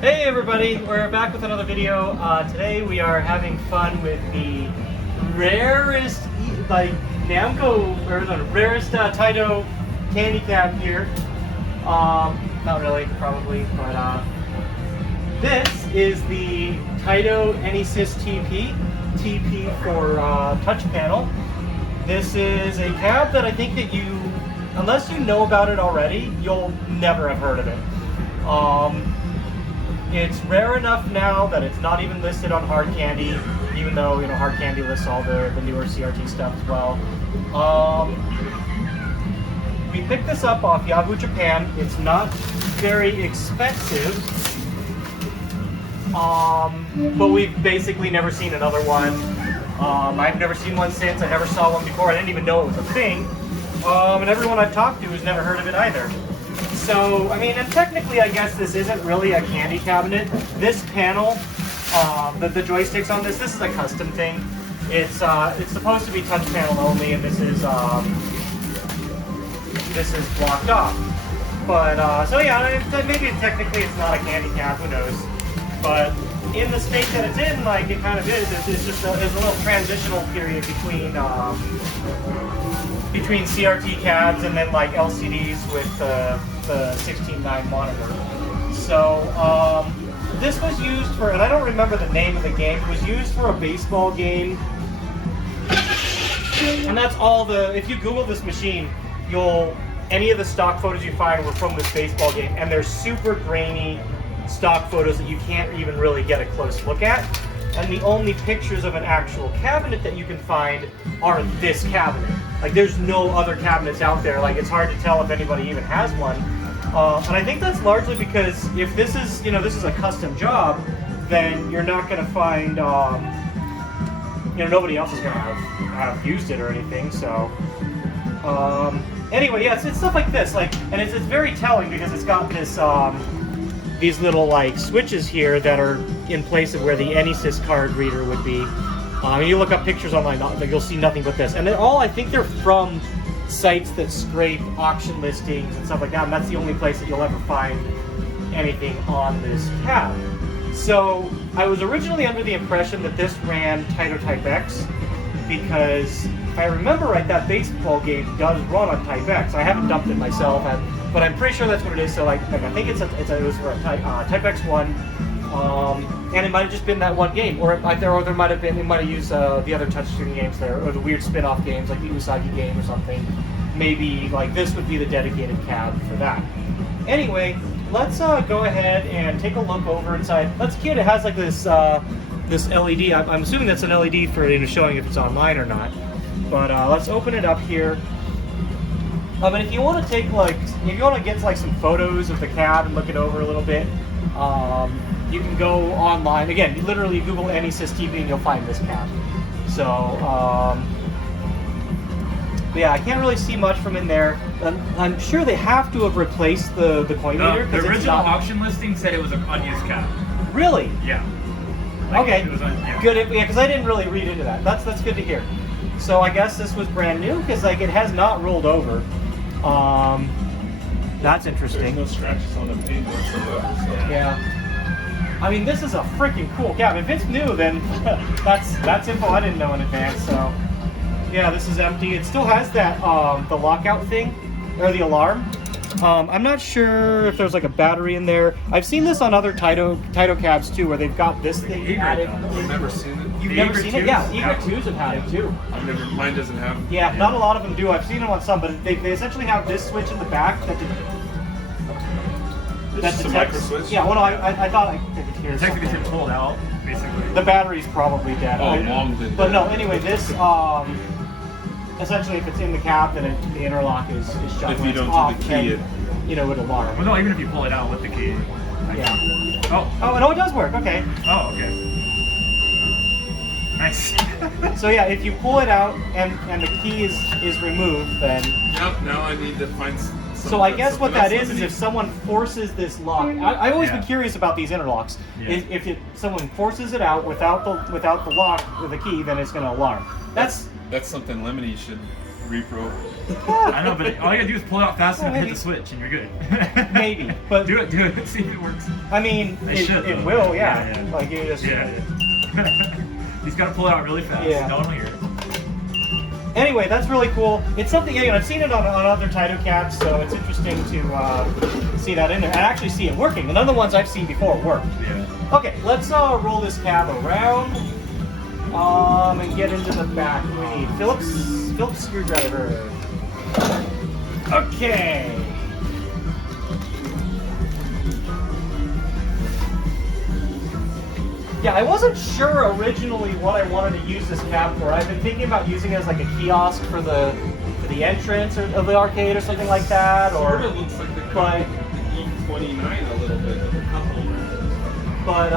Hey everybody, we're back with another video. Today we are having fun with the rarest, NAMCO, or the rarest TAITO candy cap here. Not really, probably, but this is the TAITO NESYS TP, TP for touch panel. This is a cap that I think that you, unless you know about it already, you'll never have heard of it. It's rare enough now that it's not even listed on Hard Candy, even though, you know, Hard Candy lists all the newer CRT stuff as well. We picked this up off Yahoo Japan. It's not very expensive, but we've basically never seen another one. I've never seen one since. I never saw one before. I didn't even know it was a thing. And everyone I've talked to has never heard of it either. So, I mean, and technically, I guess this isn't really a candy cabinet. This panel, the joysticks on this is a custom thing. It's supposed to be touch panel only, and this is blocked off. But so yeah, maybe technically it's not a candy cap. Who knows? But in the state that it's in, like it kind of is. It's just there's a little transitional period between CRT cabs and then like LCDs with the 16:9 monitor. So this was used for, and I don't remember the name of the game, it was used for a baseball game. And that's all if you Google this machine, any of the stock photos you find were from this baseball game, and they're super grainy stock photos that you can't even really get a close look at. And the only pictures of an actual cabinet that you can find are this cabinet. Like, there's no other cabinets out there. Like, it's hard to tell if anybody even has one. And I think that's largely because if this is, this is a custom job, then you're not going to find, nobody else is going to have used it or anything. So, anyway, yeah, it's stuff like this. Like, and it's very telling because it's got this, these little like switches here that are in place of where the NESYS card reader would be. You look up pictures online, you'll see nothing but this. And they're all, I think they're from sites that scrape auction listings and stuff like that, and that's the only place that you'll ever find anything on this cab. So I was originally under the impression that this ran TAITO Type X, because if I remember right, that baseball game does run on Type X. I haven't dumped it myself, but I'm pretty sure that's what it is. So like I think it was for a Type X1. And it might have just been that one game, or there might have been, it might have used the other touchscreen games there, or the weird spin-off games like the Usagi game or something. Maybe like this would be the dedicated cab for that. Anyway, let's go ahead and take a look over inside. Let's see, it has like this this LED. I'm assuming that's an LED for showing if it's online or not. But let's open it up here. And if you want to take if you want to get like some photos of the cab and look it over a little bit, you can go online. Again, literally Google NESYS TP and you'll find this cab. So, yeah, I can't really see much from in there. I'm sure they have to have replaced the coin meter. The original auction listing said it was an unused cab. Really? Yeah. Okay. Good. Yeah, because I didn't really read into that. That's good to hear. So I guess this was brand new because like it has not rolled over. That's interesting. There's no scratches on the paint whatsoever. So. Yeah. I mean, this is a freaking cool cab. If it's new, then that's info I didn't know in advance. So, yeah, this is empty. It still has that the lockout thing, or the alarm. I'm not sure if there's like a battery in there. I've seen this on other TAITO cabs too, where they've got this thing added. I've never seen it. You've never seen it? Yeah, eAmusement have had it too. Mine doesn't have. Yeah, not a lot of them do. I've seen them on some, but they essentially have this switch in the back that. That's a micro switch? Yeah, well, I thought I could hear It technically should pull it out, basically. The battery's probably dead. Oh, long been But dead. no, anyway, this, essentially, if it's in the cab, then the interlock is shut. If when you don't it's do off, the key, then, it would alarm. Well, no, even if you pull it out with the key. Yeah. Oh, no, it does work. Okay. Oh, okay. Nice. So yeah, if you pull it out and the key is removed, then. Yep. Now I need to find. So I guess what that is if someone forces this lock. I've always been curious about these interlocks. Yeah. If someone forces it out without the lock with the key, then it's going to alarm. That's something Lemony should repro. I know, but all you gotta do is pull it out fast enough to hit the switch, and you're good. Maybe, but do it. See if it works. I mean, it will, yeah. Yeah. Like you just. Yeah. He's gotta pull it out really fast. Yeah. No one will hear it. Anyway, that's really cool. It's something, again, I've seen it on other TAITO caps, so it's interesting to see that in there and actually see it working. None of the ones I've seen before worked. Yeah. Okay, let's roll this cab around and get into the back. We need Phillips screwdriver. Okay. Yeah, I wasn't sure originally what I wanted to use this cab for. I've been thinking about using it as like a kiosk for the entrance of the arcade or something like that, or. Sort of looks like the But E29 a little bit. A couple. But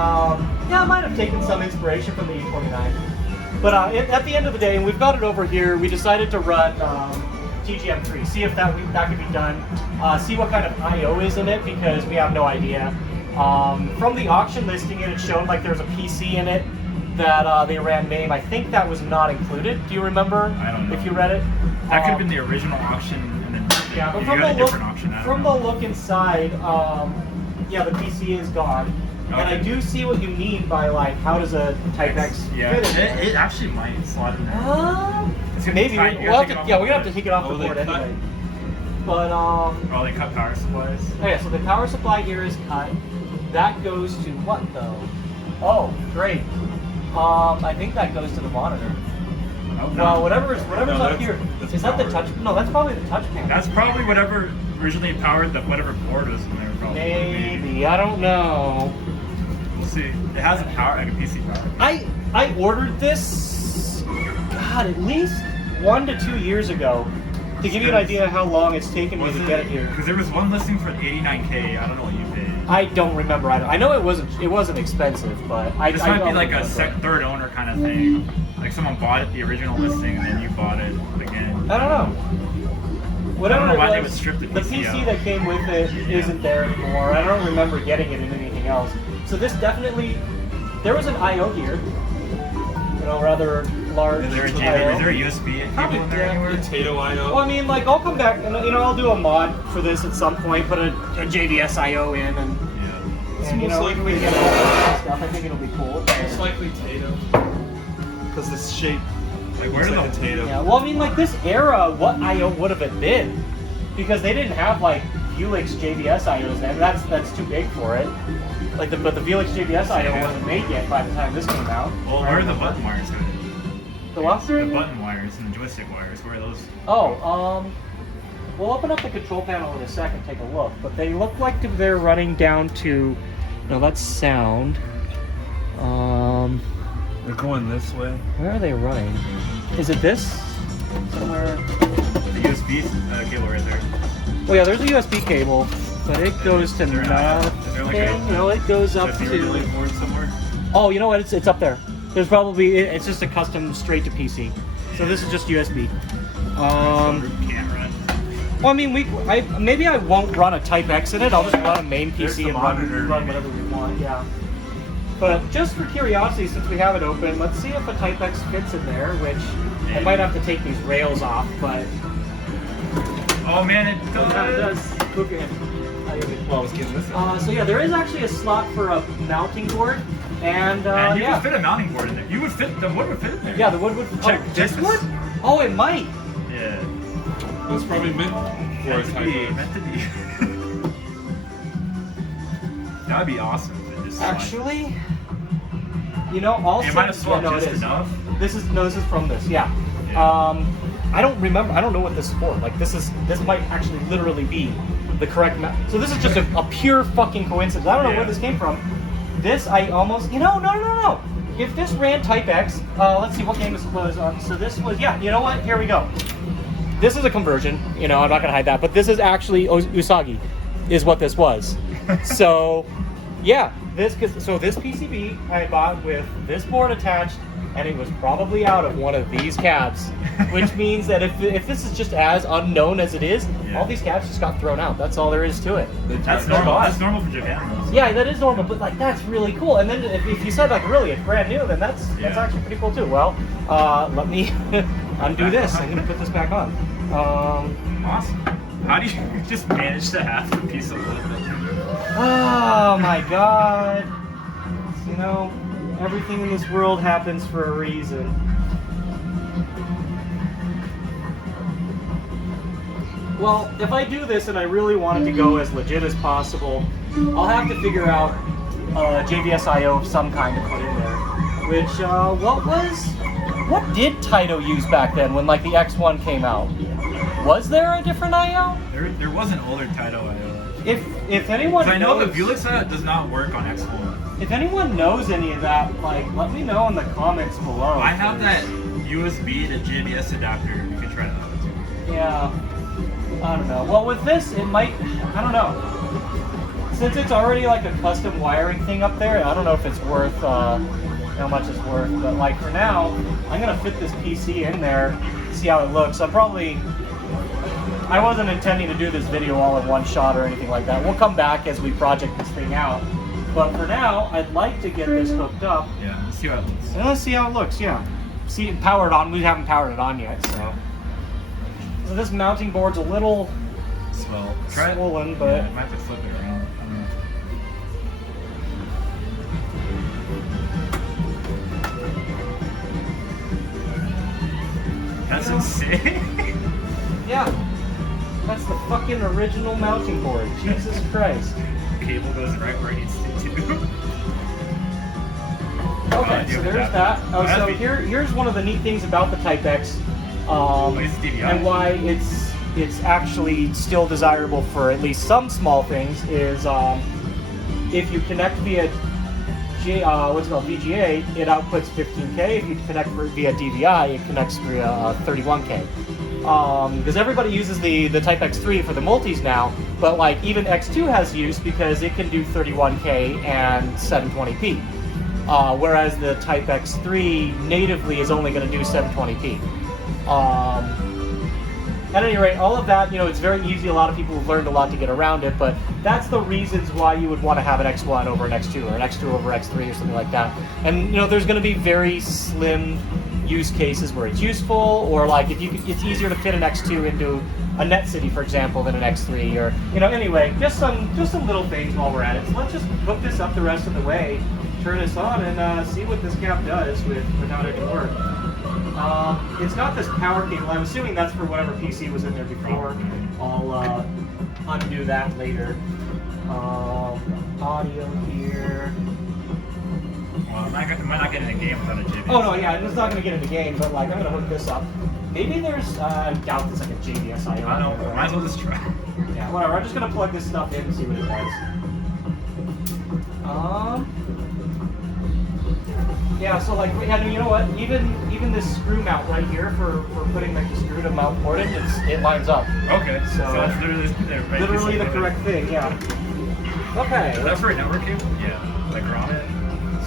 yeah, I might have taken some inspiration from the E29. But at the end of the day, and we've got it over here, we decided to run TGM3, see if that could be done, see what kind of I/O is in it, because we have no idea. From the auction listing, it showed like there's a PC in it that they ran MAME. I think that was not included. Do you remember? I don't know. If you read it. That could have been the original auction, and then Yeah, but you from got the a look, different auction. I from don't the know. look inside, yeah, the PC is gone. And I Okay. do see what you mean by like, how does a Type X Yeah, fit in there? it actually might slot in there. It's gonna be Maybe tight. You we'll gotta have take to, it yeah, off we're gonna have to take it off Oh, the they board cut? anyway. But Oh, they cut power supplies. oh yeah, so the power supply here is cut. That goes to what though? Oh, great. I think that goes to the monitor. Oh, no. Well, whatever's No, up that's- here. that's Is that the power. touch? No, that's probably the touch panel. That's probably whatever originally powered the whatever board was in there. Probably. Maybe, I don't know. We'll see. It has a power, like a PC power. I ordered this, God, at least 1 to 2 years ago, to give you an idea of how long it's taken me Was to it? get it here. Because there was one listing for $89K. I don't know what you paid. I don't remember either. I know it wasn't expensive, but This I might be don't like a remember. third owner kind of thing. Like someone bought it, the original listing, and then you bought it again. I don't know. Whatever I don't know why it they was, would strip the PC out. that came with it isn't there anymore. I don't remember getting it in anything else. So this definitely, there was an I/O here. You know, rather large. Is there a I/O. USB Probably, cable in there yeah. anywhere? Potato I/O. Well, I mean, like, I'll come back and, you know, I'll do a mod for this at some point, put a JVS I/O in, and It's you most know, likely we can get all that stuff. I think it'll be cool. Most likely Tato. Because this shape Like where looks did like a the Tato. Yeah, well, I mean, like, this era, what I/O would have it been? Because they didn't have, like, Helix JVS I/Os then. That's too big for it. Like, but the Helix JVS I/O wasn't made yet by the time this came out. Well, where are the button wires going? The what? The button wires and the joystick wires. Where are those? Oh, we'll open up the control panel in a second, take a look. But they look like they're running down to, no, that's sound. They're going this way. Where are they running? Is it this? Somewhere. The USB cable right there. Oh yeah, there's a USB cable, but it goes to Is there like a- nothing. No, it goes up USB to. relay board somewhere? Oh, you know what? It's up there. There's probably it's just a custom straight to PC. So this is just USB. Can't run. Well, I mean, maybe I won't run a Type X in it. I'll just run a main There's PC the and monitor. run whatever we want. Yeah. But just for curiosity, since we have it open, let's see if a Type X fits in there. Which I might have to take these rails off, but Oh man, it does. yeah, it does. Move your hand. Well, I was getting this. So yeah, there is actually a slot for a mounting board, and And you yeah, could fit a mounting board in there. You would fit, the wood would fit in there. yeah, the wood would. Check this this. wood? Oh, it might. Yeah. That's probably meant for a Meant to Type be. X. Meant to be. That would be awesome if it just slid. Actually, you know, also It might have swung no, it just is. enough. This is from this. Yeah. Yeah. I don't remember. I don't know what this is for. Like this might actually literally be the correct map. So this is just a pure fucking coincidence. I don't know where Yeah. this came from. This I almost, no. If this ran Type X, let's see what game this was on. So this was, yeah. You know what? Here we go. This is a conversion. You know, I'm not gonna hide that. But this is actually Usagi, is what this was. So, yeah. This PCB I bought with this board attached, and it was probably out of one of these cabs, which means that if this is just as unknown as it is, Yeah. all these cabs just got thrown out. That's all there is to it. That's normal. That's normal for Japan. Though. Yeah, that is normal, but like that's really cool. And then if you said like really it's brand new, then that's Yeah. actually pretty cool too. Well, let me undo this. I'm gonna put this back on. Awesome. How do you just manage to have a piece of aluminum? Oh my god. You know, everything in this world happens for a reason. Well, if I do this and I really want it to go as legit as possible, I'll have to figure out JVS.io of some kind to put in there. Which, what did TAITO use back then when like the X1 came out? Was there a different IO? There was an older TAITO IO. If anyone knows, I know the Vuexa does not work on X1. If anyone knows any of that, like, let me know in the comments below. I have that USB to JBS adapter. You can try that. Yeah. I don't know. Well, with this, it might, I don't know. Since it's already like a custom wiring thing up there, I don't know if it's worth, how much it's worth. But like for now, I'm gonna fit this PC in there, see how it looks. I wasn't intending to do this video all in one shot or anything like that. We'll come back as we project this thing out. But for now, I'd like to get this hooked up. Yeah, let's see how it looks. And let's see how it looks, yeah. See it powered on. We haven't powered it on yet, so. So this mounting board's a little swollen, but... Yeah, I might have to flip it around. That's insane. Yeah. That's the fucking original mounting board. Jesus Christ. Cable goes right where it needs to. Okay, so there's that. Oh, so here's one of the neat things about the Type X, and why it's actually still desirable for at least some small things is if you connect via VGA, it outputs 15K. If you connect via DVI, it connects via 31K. Because everybody uses the Type X3 for the multis now, but like even X2 has use because it can do 31K and 720p. Whereas the Type X3 natively is only going to do 720p. At any rate, all of that, you know, it's very easy. A lot of people have learned a lot to get around it, but that's the reasons why you would want to have an X1 over an X2 or an X2 over X3 or something like that. And, you know, there's going to be very slim use cases where it's useful, or like if it's easier to fit an X2 into a net city, for example, than an X3, or, you know, anyway, just some little things while we're at it. So let's just hook this up the rest of the way, turn this on, and see what this cap does without any work. It's got this power cable. I'm assuming that's for whatever PC was in there before. I'll undo that later. Audio here. Well, I'm not getting a game without a JBS. Oh no, yeah, it's not gonna get in the game, but like I'm gonna hook this up. Maybe there's, I doubt there's like a JBS IO. I don't know, might as well just try. Yeah, whatever. I'm just gonna plug this stuff in and see what it does. Yeah, so like, yeah, you know what? Even this screw mount right here for putting like the screw to mount port in, it lines up. Okay, so that's literally the correct thing. Yeah. Okay. Is that for a network cable? Yeah, like we're on it.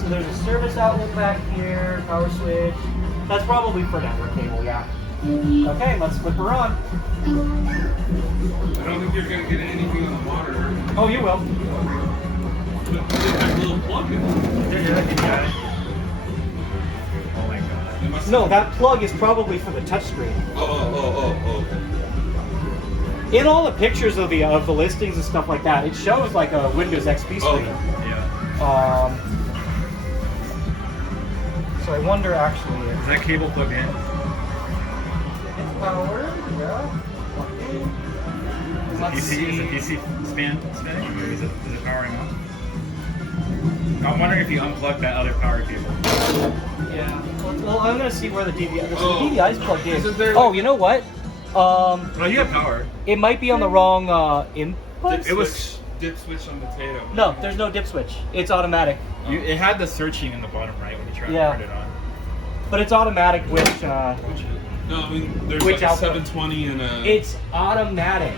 So there's a service outlet back here, power switch. That's probably for network cable, yeah. Okay, let's flip her on. I don't think you're gonna get anything on the monitor. Oh, you will. But it has a little plug in it. Yeah. Oh my god. No, that plug is probably for the touchscreen. Oh. In all the pictures of the listings and stuff like that, it shows like a Windows XP screen. Yeah. So I wonder actually if Is that cable plugged in? it's powered. Yeah. Is the PC spinning? Or is it powering on? I'm wondering if you unplug that other power cable. Yeah. Well, I'm gonna see where the DVI. The Oh. DVI's plugged in. Isn't there, Oh, you know what? Well, you have power. It might be on the wrong input. Dip switch on the TAITO. No, there's no dip switch. It's automatic. It had the searching in the bottom right when you tried to turn it on. But it's automatic, which No, I mean, there's which like a output? 720 and a... It's automatic.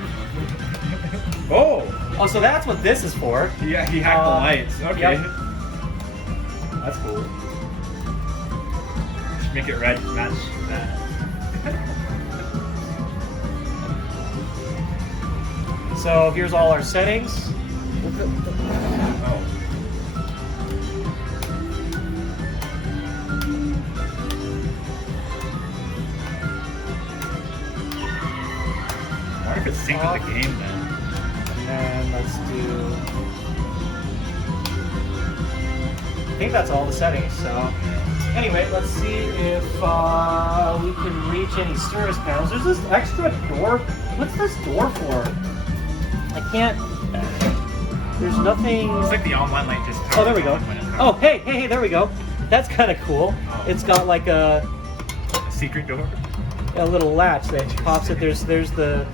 Oh! Oh, so that's what this is for. Yeah, he hacked the lights. Okay. Yep. That's cool. Just make it red match that. So here's all our settings. Oh. sync off. with the game then. And then let's do. I think that's all the settings. So anyway, let's see if we can reach any service panels. There's this extra door. What's this door for? I can't. There's nothing. It's like the online light just. Oh, there we go. When it comes. Oh, hey, there we go. That's kind of cool. Oh. It's got like A secret door. a little latch that pops it. There's the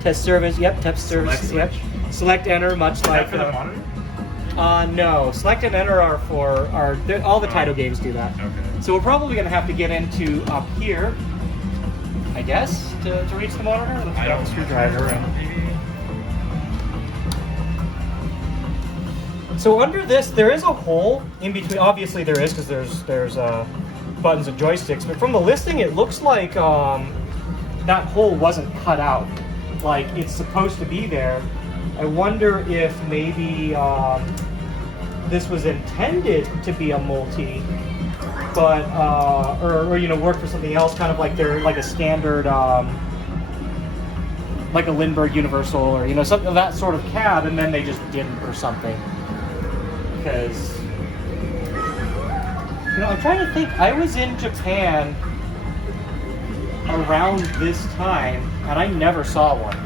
test service. Yep, test service. Select Yep. Select enter, much Is like that for the monitor? no. Select and enter are for all the TAITO games do that. Okay. So we're probably gonna have to get into up here, I guess, to reach the monitor. Let's I grab don't the screwdriver. Maybe. So under this, there is a hole in between. Obviously, there is because there's buttons and joysticks. But from the listing, it looks like that hole wasn't cut out. Like it's supposed to be there. I wonder if maybe this was intended to be a multi, but or you know work for something else, kind of like they're like a standard. Like a Lindbergh Universal or you know something of that sort of cab, and then they just didn't or something. Because you know, I'm trying to think. I was in Japan around this time, and I never saw one.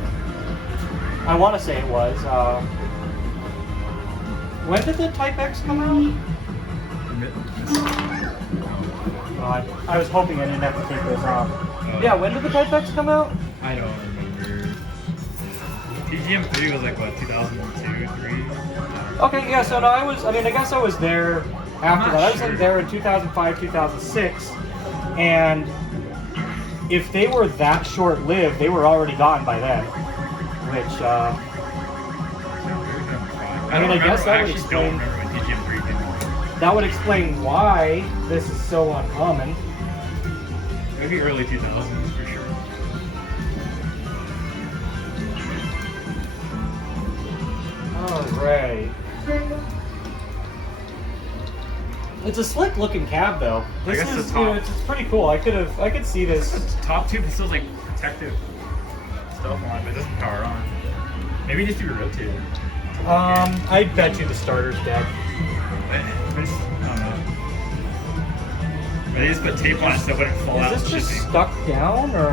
I want to say it was. When did the Type X come out? God, I was hoping I didn't have to take those off. Yeah, when did the Type X come out? I don't remember. TGM3 was like what, 2002, 3? Okay, yeah, so no, I guess I was there after not that. I was sure. there in 2005, 2006, and if they were that short-lived, they were already gone by then, which, I mean, I guess that would actually don't explain, remember when TGM3 came out. that would explain why this is so uncommon. Maybe early 2000s for sure. Alright. It's a slick looking cab though. This guess is, the you know, top- it's pretty cool. I could see this. Top tube still like protective stuff on, but it doesn't power on. Maybe just do a rotator. I bet you the starter's dead. I don't know. Maybe just put tape on it so it wouldn't fall out Is this just shipping. stuck down or?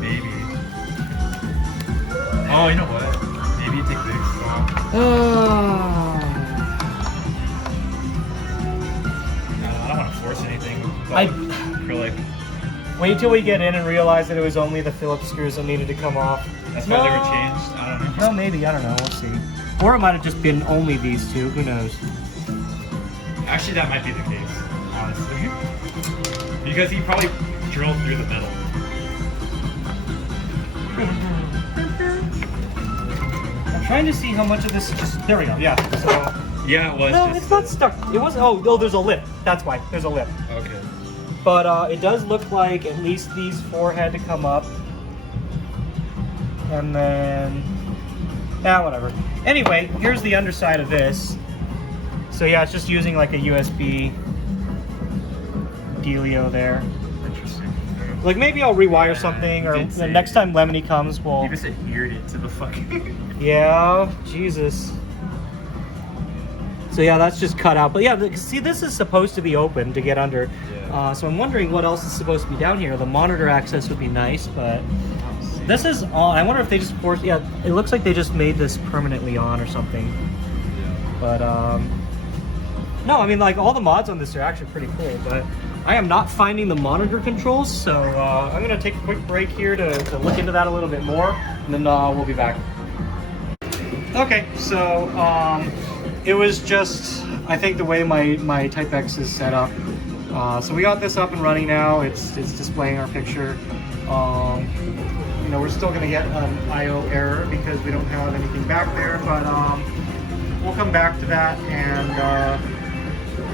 Maybe. Oh, you know what? Maybe you take this off. I don't want to force anything. But acrylic. Wait till we get in and realize that it was only the Phillips screws that needed to come off. That's why they were changed. I don't know. No, maybe. I don't know. We'll see. Or it might have just been only these two. Who knows? Actually, that might be the case, honestly. Because he probably drilled through the metal. I'm trying to see how much of this is just. There we go. Yeah. So. Yeah, it was. No, just it's not stuck. It was. Oh, there's a lip. That's why. There's a lip. Okay. But it does look like at least these four had to come up. And then, whatever. Anyway, here's the underside of this. So yeah, it's just using like a USB dealio there. Interesting. Like maybe I'll rewire something, or did the say- next time Lemony comes, we'll. You just adhered it to the fucking. Yeah, Jesus. So yeah, that's just cut out. But yeah, see, this is supposed to be open to get under. Yeah. So I'm wondering what else is supposed to be down here. The monitor access would be nice, but this is on. I wonder if they just forced. Yeah, it looks like they just made this permanently on or something. But no, I mean like all the mods on this are actually pretty cool. But I am not finding the monitor controls, so I'm gonna take a quick break here to look into that a little bit more, and then we'll be back. Okay, so it was just, I think the way my Type X is set up. So we got this up and running now. It's displaying our picture. You know, we're still gonna get an I/O error because we don't have anything back there, but we'll come back to that and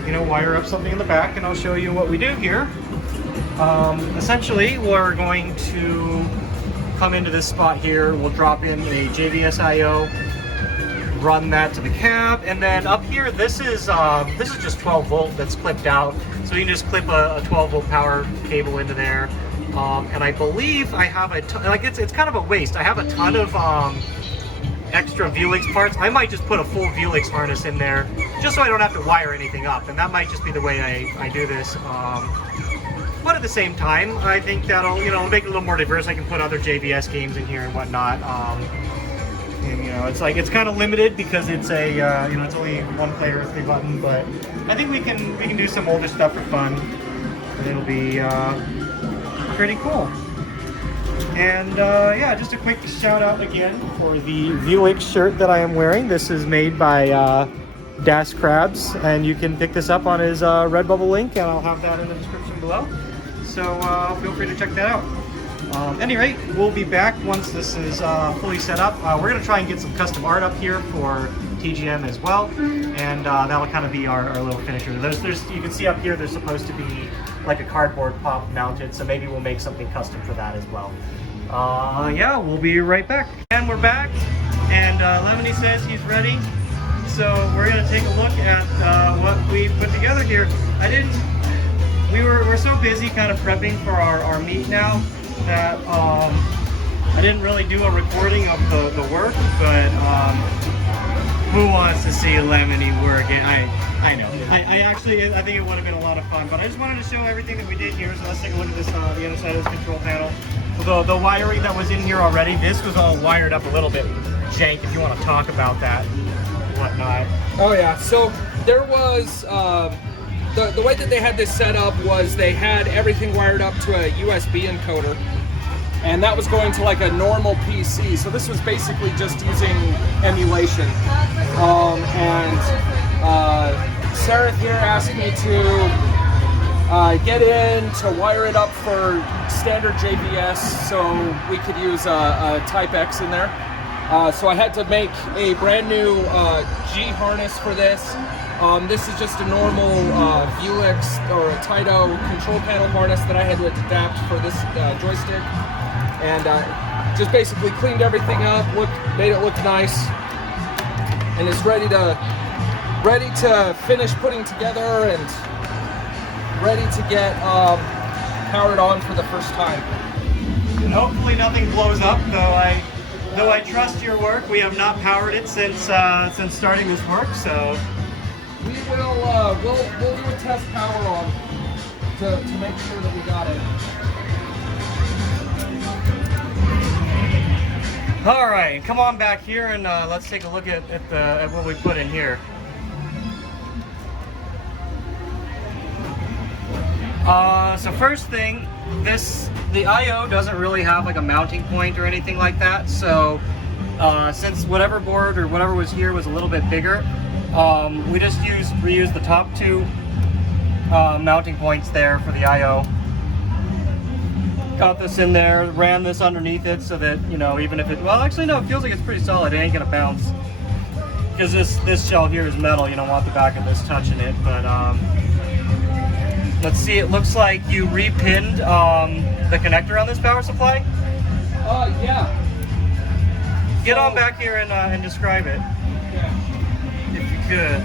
you know, wire up something in the back, and I'll show you what we do here. Essentially, we're going to come into this spot here. We'll drop in a JVS I/O. Run that to the cab, and then up here this is just 12 volt that's clipped out, so you can just clip a 12 volt power cable into there. And I believe I have a ton, like it's kind of a waste. I have a ton of extra Vuelix parts. I might just put a full Vuelix harness in there just so I don't have to wire anything up, and that might just be the way I do this. But at the same time, I think that'll, you know, make it a little more diverse. I can put other JVS games in here and whatnot. And you know, it's like, it's kind of limited because it's a, you know, it's only one player, 3 button, but I think we can do some older stuff for fun. And it'll be pretty cool. And yeah, just a quick shout out again for the Vuelix shirt that I am wearing. This is made by Das Krabs, and you can pick this up on his Redbubble link, and I'll have that in the description below. So feel free to check that out. At any rate, we'll be back once this is fully set up. We're going to try and get some custom art up here for TGM as well, and that'll kind of be our little finisher. There's you can see up here there's supposed to be like a cardboard pop mounted, so maybe we'll make something custom for that as well. Yeah, we'll be right back. And we're back, and Lemony says he's ready, so we're going to take a look at what we put together here. We're so busy kind of prepping for our meet now that I didn't really do a recording of the work, but who wants to see Lemony work? I know. I think it would have been a lot of fun, but I just wanted to show everything that we did here. So let's take a look at this, the other side of this control panel. The wiring that was in here already, this was all wired up a little bit jank, if you want to talk about that and whatnot. Oh yeah, so there was, the way that they had this set up was they had everything wired up to a USB encoder, and that was going to like a normal PC. So this was basically just using emulation. Sarah here asked me to get in to wire it up for standard JVS so we could use a Type X in there. So I had to make a brand new G harness for this. This is just a normal Vuelix or a TAITO control panel harness that I had to adapt for this joystick, and just basically cleaned everything up, made it look nice, and it's ready to finish putting together and ready to get powered on for the first time. And hopefully nothing blows up, though I trust your work. We have not powered it since starting this work, so we will we'll do a test power on to make sure that we got it. All right, come on back here and let's take a look at what we put in here. So first thing, the I/O doesn't really have like a mounting point or anything like that. So since whatever board or whatever was here was a little bit bigger, we just reused the top 2 mounting points there for the I/O. Got this in there, ran this underneath it so that, you know, even if it, well actually no, it feels like it's pretty solid, it ain't gonna bounce. Because this shell here is metal, you don't want the back of this touching it, but let's see, it looks like you repinned the connector on this power supply? Yeah. Get on back here and describe it. Yeah. If you could.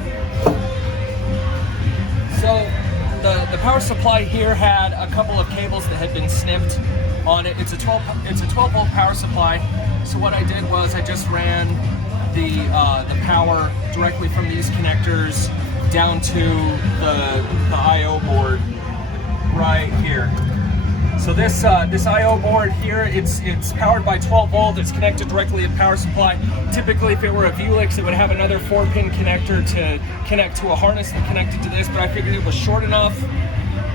So the power supply here had a couple of cables that had been snipped on it. It's a 12 volt power supply. So what I did was I just ran the power directly from these connectors down to the I/O board right here. So this I/O board here, it's powered by 12 volt. It's connected directly to the power supply. Typically, if it were a Vuelix, it would have another 4-pin connector to connect to a harness that connected to this. But I figured it was short enough,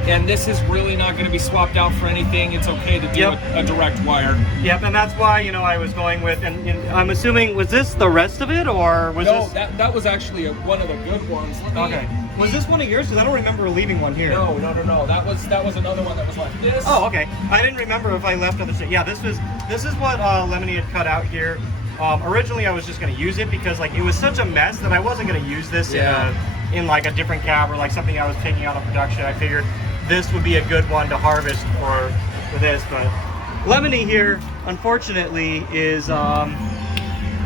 and this is really not going to be swapped out for anything. It's okay to do a direct wire. Yep, and that's why, you know, I was going with, and I'm assuming, was this the rest of it, or was no, this? that was actually one of the good ones. Okay. Was this one of yours? Because I don't remember leaving one here. No. That was another one that was like this. Oh, okay. I didn't remember if I left other shit. Yeah, this is what Lemony had cut out here. Originally, I was just going to use it because like it was such a mess that I wasn't going to use this in like a different cab or like something I was taking out of production. I figured this would be a good one to harvest for this, but Lemony here, unfortunately, is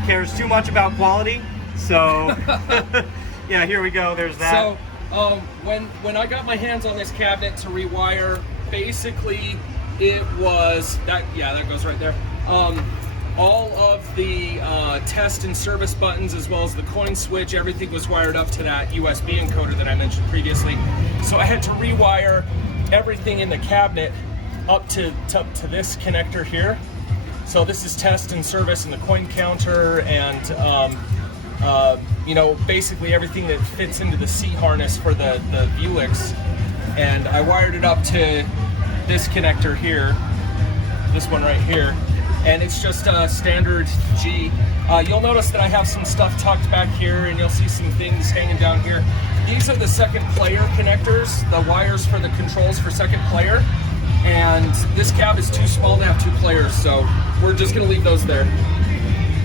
cares too much about quality. So yeah, here we go. There's that. So when I got my hands on this cabinet to rewire, basically it was that. Yeah, that goes right there. All of the test and service buttons, as well as the coin switch, everything was wired up to that USB encoder that I mentioned previously. So I had to rewire everything in the cabinet up to this connector here. So this is test and service and the coin counter and you know, basically everything that fits into the C harness for the Vuelix. And I wired it up to this connector here, this one right here. And it's just a standard G. You'll notice that I have some stuff tucked back here, and you'll see some things hanging down here. These are the second player connectors, the wires for the controls for second player. And this cab is too small to have 2 players, so we're just gonna leave those there.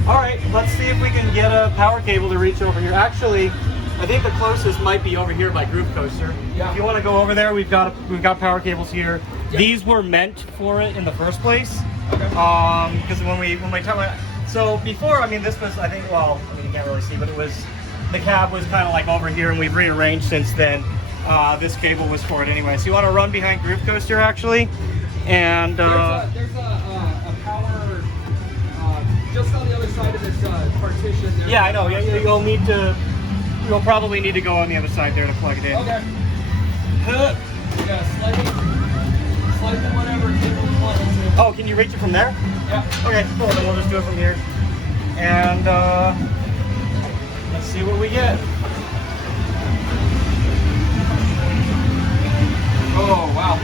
All right, let's see if we can get a power cable to reach over here. Actually, I think the closest might be over here by Groove Coaster. Yeah. If you want to go over there, we've got power cables here. Yep. These were meant for it in the first place. Okay. Because when we talk about, so before, I mean, this was, I think, well, I mean, you can't really see, but it was, the cab was kind of like over here, and we've rearranged since then. This cable was for it anyway. So you want to run behind Groove Coaster actually, and There's a power just on the other side of this partition. yeah, I know. You'll probably need to go on the other side there to plug it in. Okay. Yeah, slightly whatever cable you want it to. Oh, can you reach it from there? Yeah. Okay, cool. Then we'll just do it from here. And let's see what we get. Oh wow.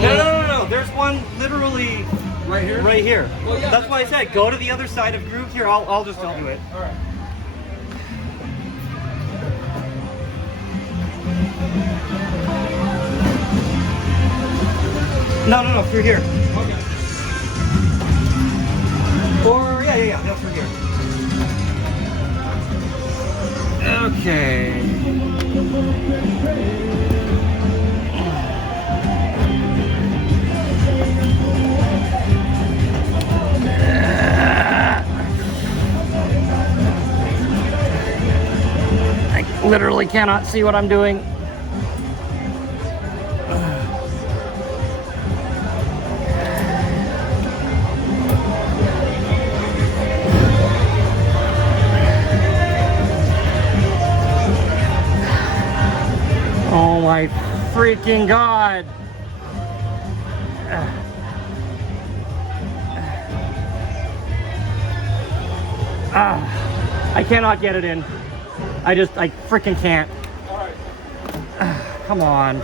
No. There's one literally Right here? right here. Well, yeah, that's why I said go to the other side of Groove here. I'll do it. All right. No, through here. Okay. Or yeah, no, through here. Okay. I literally cannot see what I'm doing. Oh my freaking God. I cannot get it in. I freaking can't. All right. Come on.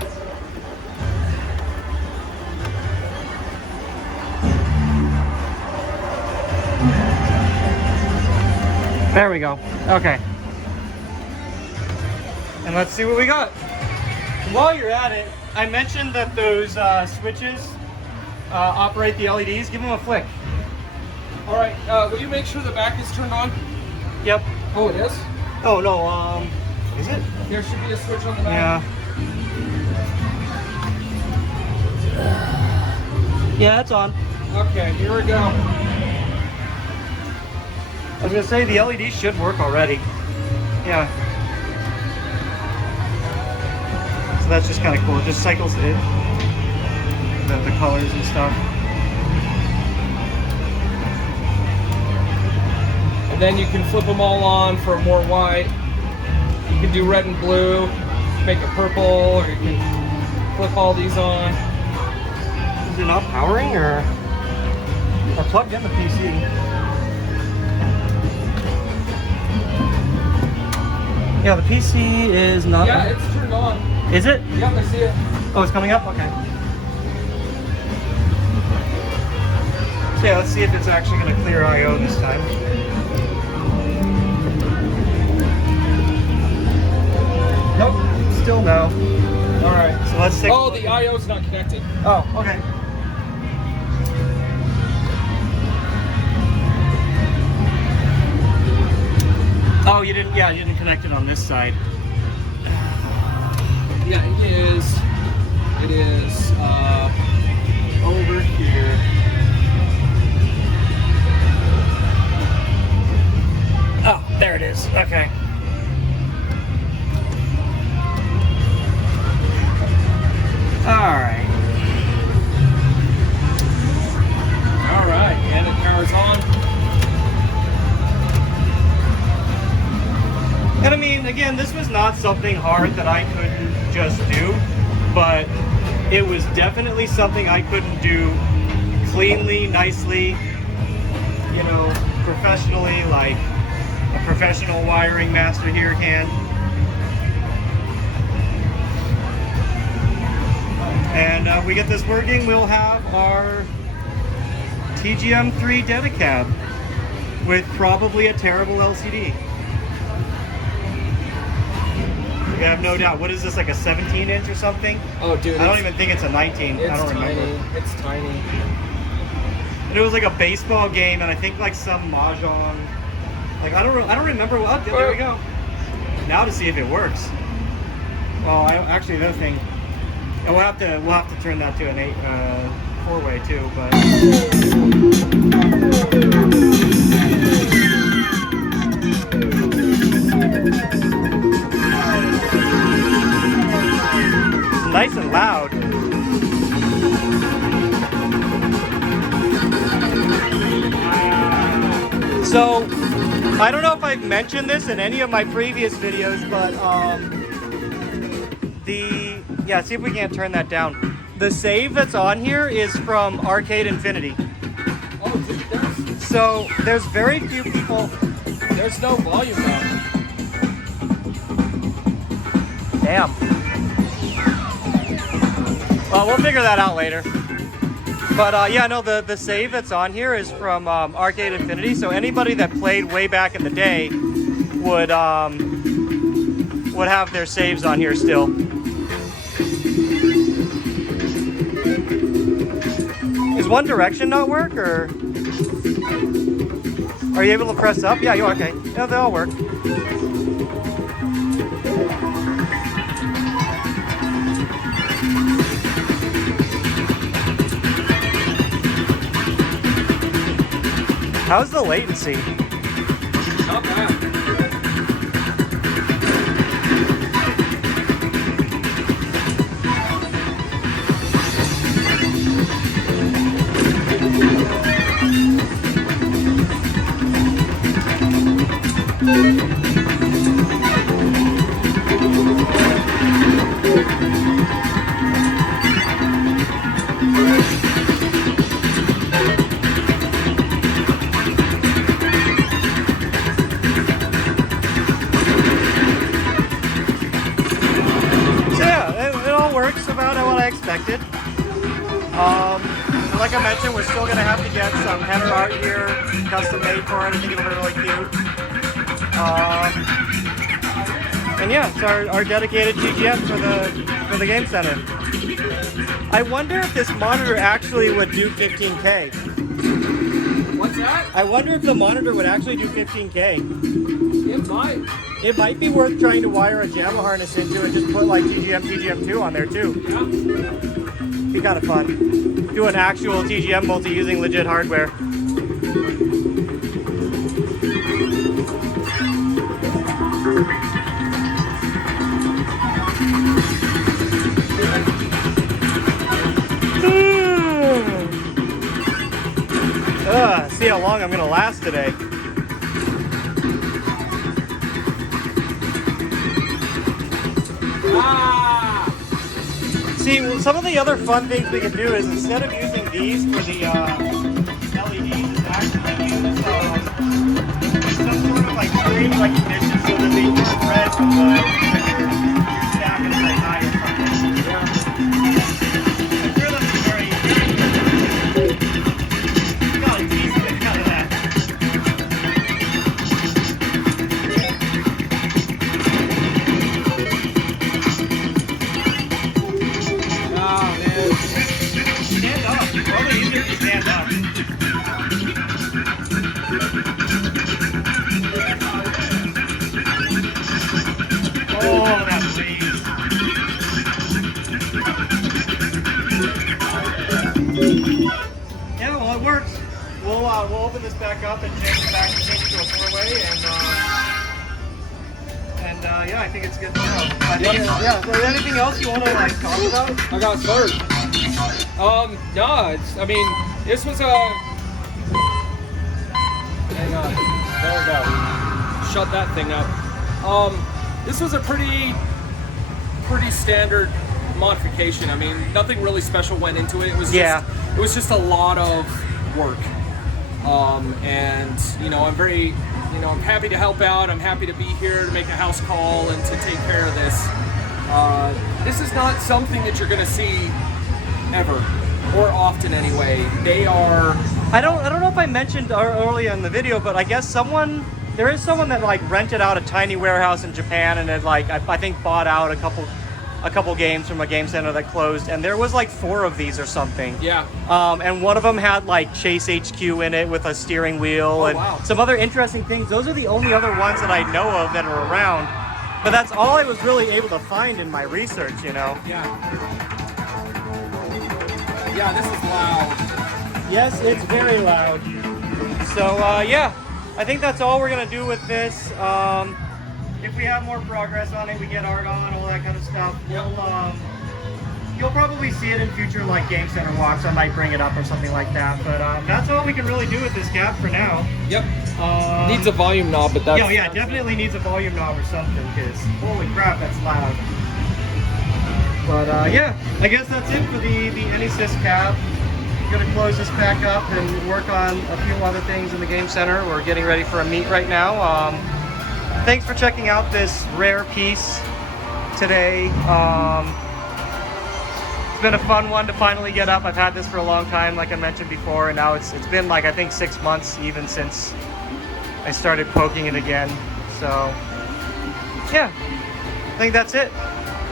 There we go. Okay. And let's see what we got. While you're at it, I mentioned that those switches operate the LEDs. Give them a flick. All right. Will you make sure the back is turned on? Yep. Oh, it is? Oh, no, is it? There should be a switch on the back. Yeah. Yeah, it's on. Okay, here we go. I was gonna say the LED should work already. Yeah. So that's just kind of cool. It just cycles it, the colors and stuff. And then you can flip them all on for more white. You can do red and blue, make it purple, or you can flip all these on. Is it not powering or plugged in the PC? Yeah, the PC is not. Yeah, it's turned on. Is it? Yep, I see it. Oh, it's coming up? Okay. So yeah, let's see if it's actually going to clear I/O this time. Nope, still no. Alright, so let's take Oh, the I/O's not connected. Oh, okay. Oh, you didn't connect it on this side. Yeah, it is over here. Oh, there it is. Okay. All right. again, this was not something hard that I couldn't just do, but it was definitely something I couldn't do cleanly, nicely, you know, professionally, like a professional wiring master here can. And we get this working, we'll have our TGM3 Dedicab with probably a terrible LCD. I have no doubt. What is this, like a 17 inch or something? Oh, dude. I don't even think it's a 19. I don't remember. It's tiny. And it was like a baseball game, and I think like some mahjong. Like I don't remember what. There we go. Now to see if it works. Well, actually the other thing. We'll have to turn that to an 4-way too, but. Nice and loud. So, I don't know if I've mentioned this in any of my previous videos, but yeah, see if we can't turn that down. The save that's on here is from Arcade Infinity. Oh, dude, so there's very few people. There's no volume down. Damn. Well, we'll figure that out later. But yeah, no, the save that's on here is from Arcade Infinity. So anybody that played way back in the day would have their saves on here still. Does One Direction not work, or are you able to press up? Yeah, you are. Okay. Yeah, they all work. How's the latency? Not bad. Expected. Like I mentioned, we're still going to have to get some header art here, custom made for it. I think it'll be really cute. And yeah, it's our dedicated TGM for the Game Center. I wonder if this monitor actually would do 15K. What's that? I wonder if the monitor would actually do 15K. It might. It might be worth trying to wire a JAMA harness into and just put like TGM2 on there too. Yeah. Be kind of fun. Do an actual TGM multi using legit hardware. See how long I'm gonna last today. See, some of the other fun things we can do is instead of using these for the LEDs, actually use some sort of like screen recognition so that they turn red from the stack and like high or something. Yeah. I'm sure that's very got a decent bit out of that. Stand up. Probably easier if you stand up. Oh, that breeze. Yeah, well, it works. We'll open this back up and change it back to a 4-way, and yeah, I think it's good to go. Yeah. So, anything else you want to like talk about? I got third. No, I mean, this was a. Hang on. There we go. Shut that thing up. This was a pretty standard modification. I mean, nothing really special went into it. It was just a lot of work. And you know, I'm happy to help out. I'm happy to be here to make a house call and to take care of this. This is not something that you're gonna see ever, or often anyway. They are. I don't know if I mentioned earlier in the video, but I guess there is someone that like rented out a tiny warehouse in Japan and had like I think bought out a couple games from a game center that closed, and there was like 4 of these or something. Yeah. And one of them had like Chase HQ in it with a steering wheel and some other interesting things. Those are the only other ones that I know of that are around. But that's all I was really able to find in my research, you know. Yeah. Yeah, this is loud. Yes, it's very loud. So yeah, I think that's all we're gonna do with this. If we have more progress on it, we get art on, all that kind of stuff. You'll probably see it in future like game center walks. I might bring it up or something like that. But that's all we can really do with this cab for now. Yep. Needs a volume knob, but that's... Yeah, definitely needs a volume knob or something, because holy crap, that's loud. But yeah, I guess that's it for the NESYS cab. I'm gonna close this back up and work on a few other things in the game center. We're getting ready for a meet right now. Thanks for checking out this rare piece today. It's been a fun one to finally get up. I've had this for a long time, like I mentioned before, and now it's been like I think 6 months even since I started poking it again. So yeah, I think that's it.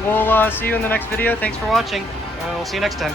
We'll see you in the next video. Thanks for watching. We'll see you next time.